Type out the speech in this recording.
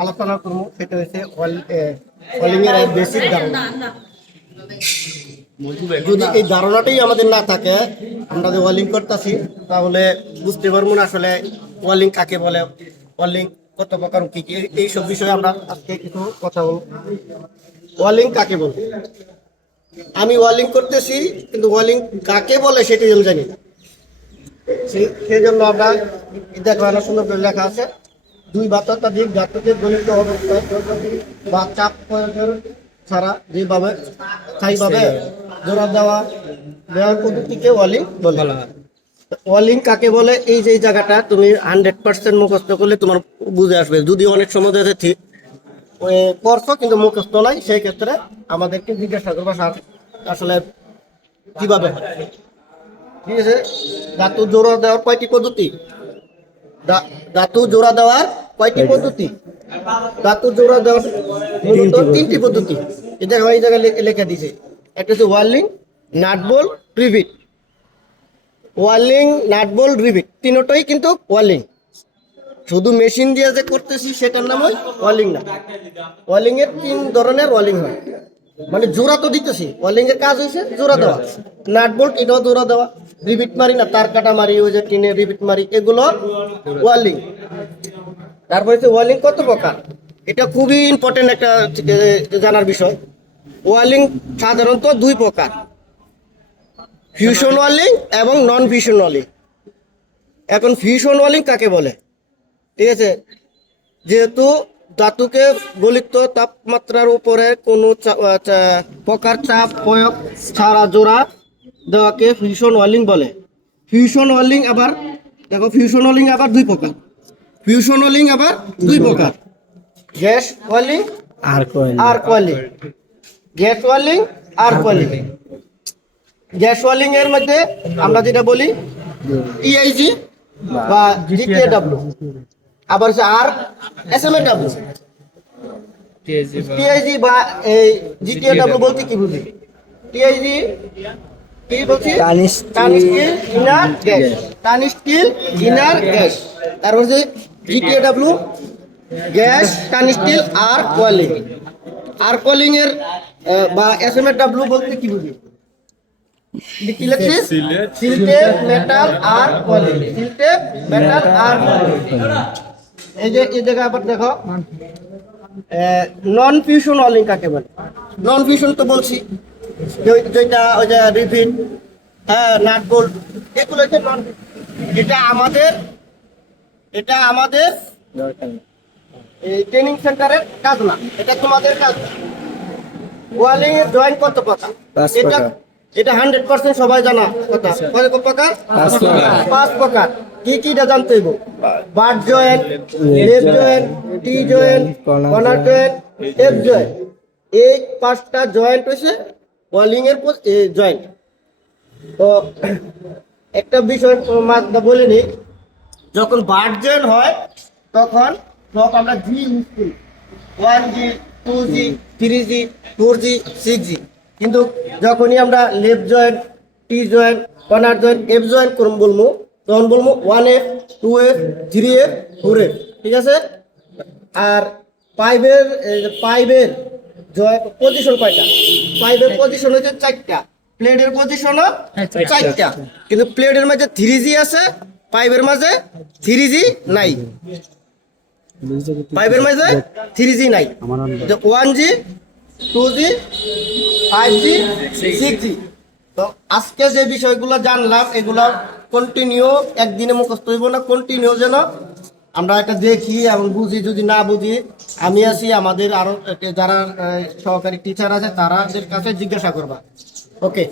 আলোচনা করবো সেটা হচ্ছে ওয়ালিং এর বেসিক ধারণা। যদি এই ধারণাটাই আমাদের না থাকে, আমরা যে ওয়ালিং করতেছি তাহলে বুঝতে পারবো না আসলে ওয়ালিং কাকে বলে, ওয়ালিং কত প্রকার, কি কি, এইসব বিষয়ে আমরা আজকে কিছু কথা বলবো। ওয়ালিং কাকে বলে, আমি ওয়ালিং করতেছি কিন্তু ওয়ালিং কাকে বলে সেটা আমি জানি না। সেই জন্য আমরা দেখো অনেক সুন্দর করে লেখা আছে, দুই বাতাত্মক ধাতুকে গণিত অবস্থায় বা চাপ প্রয়োগের ছাড়া যেভাবে স্থায়ীভাবে জোড়া দেওয়ার পদ্ধতিকে ওয়ালিং বলে। ওয়ালিং কাকে বলে, এই যে জায়গাটা তুমি 100% মুখস্থ করলে তোমার বুঝে আসবে। যদি অনেক সময় দেখে করছো কিন্তু মুখস্থ নাই, সেই ক্ষেত্রে আমাদেরকে জিজ্ঞাসা করবো স্যার আসলে কিভাবে হয়। ঠিক আছে, ধাতু জোড়া দেওয়ার কয়টি পদ্ধতি? ধাতু জোড়া দেওয়ার কয়টি পদ্ধতি? ধাতু জোড়া দেওয়ার মূলত তিনটি পদ্ধতি। এই জায়গায় লেখা দিয়েছে, একটা হচ্ছে ওয়ার্লিং, নাট বোল্ট, রিভিট। ওয়ার্লিং, নাট বোল্ট, রিভিট তিনটাই কিন্তু ওয়ার্লিং। শুধু মেশিন দিয়ে যে করতেছি সেটার নাম হয় ওয়ার্লিং না। ওয়ার্লিং এর তিন ধরনের ওয়ার্লিং হয়, মানে জোড়া তো দিতেছি, ওয়ার্লিং এর কাজ হয়েছে জোড়া দেওয়া। নাট বোল্ট এটাও জোড়া দেওয়া, রিবিট মারি না, তার কাটা মারি, ওই যে টিনের রিবিট মারি, এগুলো ওয়ার্লিং। তারপরে হচ্ছে ওয়ার্লিং কত প্রকার, এটা খুবই ইম্পর্টেন্ট একটা জানার বিষয়। ওয়ার্লিং সাধারণত দুই প্রকার, ফিউশন ওয়ার্লিং এবং নন ফিউশন ওয়ার্লিং। এখন ফিউশন ওয়ার্লিং কাকে বলে? ঠিক আছে, যেহেতু ধাতুকে গলিত তাপমাত্রার উপরে কোনো প্রকার চাপ প্রয়োগ ছাড়া জোড়া দেওয়াকে ফিউশন ওয়ার্লিং বলে। ফিউশন ওয়ার্লিং আবার দেখো, ফিউশন ওয়ার্লিং আবার দুই প্রকার। ফিউশন ওয়ার্লিং আবার দুই প্রকার, gas welding, arc welding. Gas welding, arc welding. Gas welding এর মধ্যে আমরা যেটা বলি টিআইজি বা জিটিএডব্লিউ, আবার হচ্ছে আর এসএমএডব্লিউ। টিআইজি বা এই জিটিএডব্লিউ বলতে কি বুঝি? টিআইজি কি বলছি? টানস্টিল ইনার গ্যাস, টানস্টিল ইনার গ্যাস। তারপর যে জিটিএডব্লিউ গ্যাস টানস্টিল আর্ক ওয়ার্লিং। আর্ক ওয়ার্লিং এর বা এসএমএডব্লিউ বলতে কি বুঝি? সিলটেড মেটাল আর্ক ওয়ার্লিং, সিলটেড মেটাল আর্ক ওয়ার্লিং। এই জায়গায় আবার দেখো নন ফিউশন ওয়ার্লিং কাকে বলে। নন ফিউশন তো বলছি যেটা ওই যে রিভিট, হ্যাঁ, নাট বোল্ট, এগুলো হচ্ছে নন। এটা আমাদের এই ট্রেনিং সেন্টারের কাজ না, এটা তোমাদের কাজ। ওয়ার্লিং এর জয়েন্ট কত প্রকার, এটা 100% সবাই জানা কথা। কত প্রকার? 5 প্রকার। কি কিটা জানতে হইব? But joint, left joint, T joint, corner joint, F joint. এই 5টা জয়েন্ট হইছে ওয়ার্লিং এর জয়েন্ট। তো একটা বিষয় মাঝে বলিনি, যখন বাট জয়েন্ট হয় তখন সব আমরা জি ইউজ করি, 1G, 2G, 3G, 4G, 6G। কিন্তু যখনই আমরা left joint, T joint, corner joint, F joint বলবো, তখন বলবো 1F, 2F, 3F, 4F। ঠিক আছে। আর পাইপের পজিশন কয়টা? পাইপের পজিশন হচ্ছে 4টা, প্লেটের পজিশনও 4টা। কিন্তু প্লেটের মাঝে 3G আছে, পাইপের মাঝে 3G নাই। পাইপের মাঝে 3G নাই, 1G, 2G, 5G, 6G। তো আজকে যে বিষয়গুলো জানলাম এগুলো কন্টিনিউ, একদিনে মুখস্থ হইব না, কন্টিনিউ যেন আমরা এটা দেখি এবং বুঝি। যদি না বুঝি আমি আছি, আমাদের আরো যারা সহকারী টিচার আছে তাদের কাছে জিজ্ঞাসা করবা। ওকে।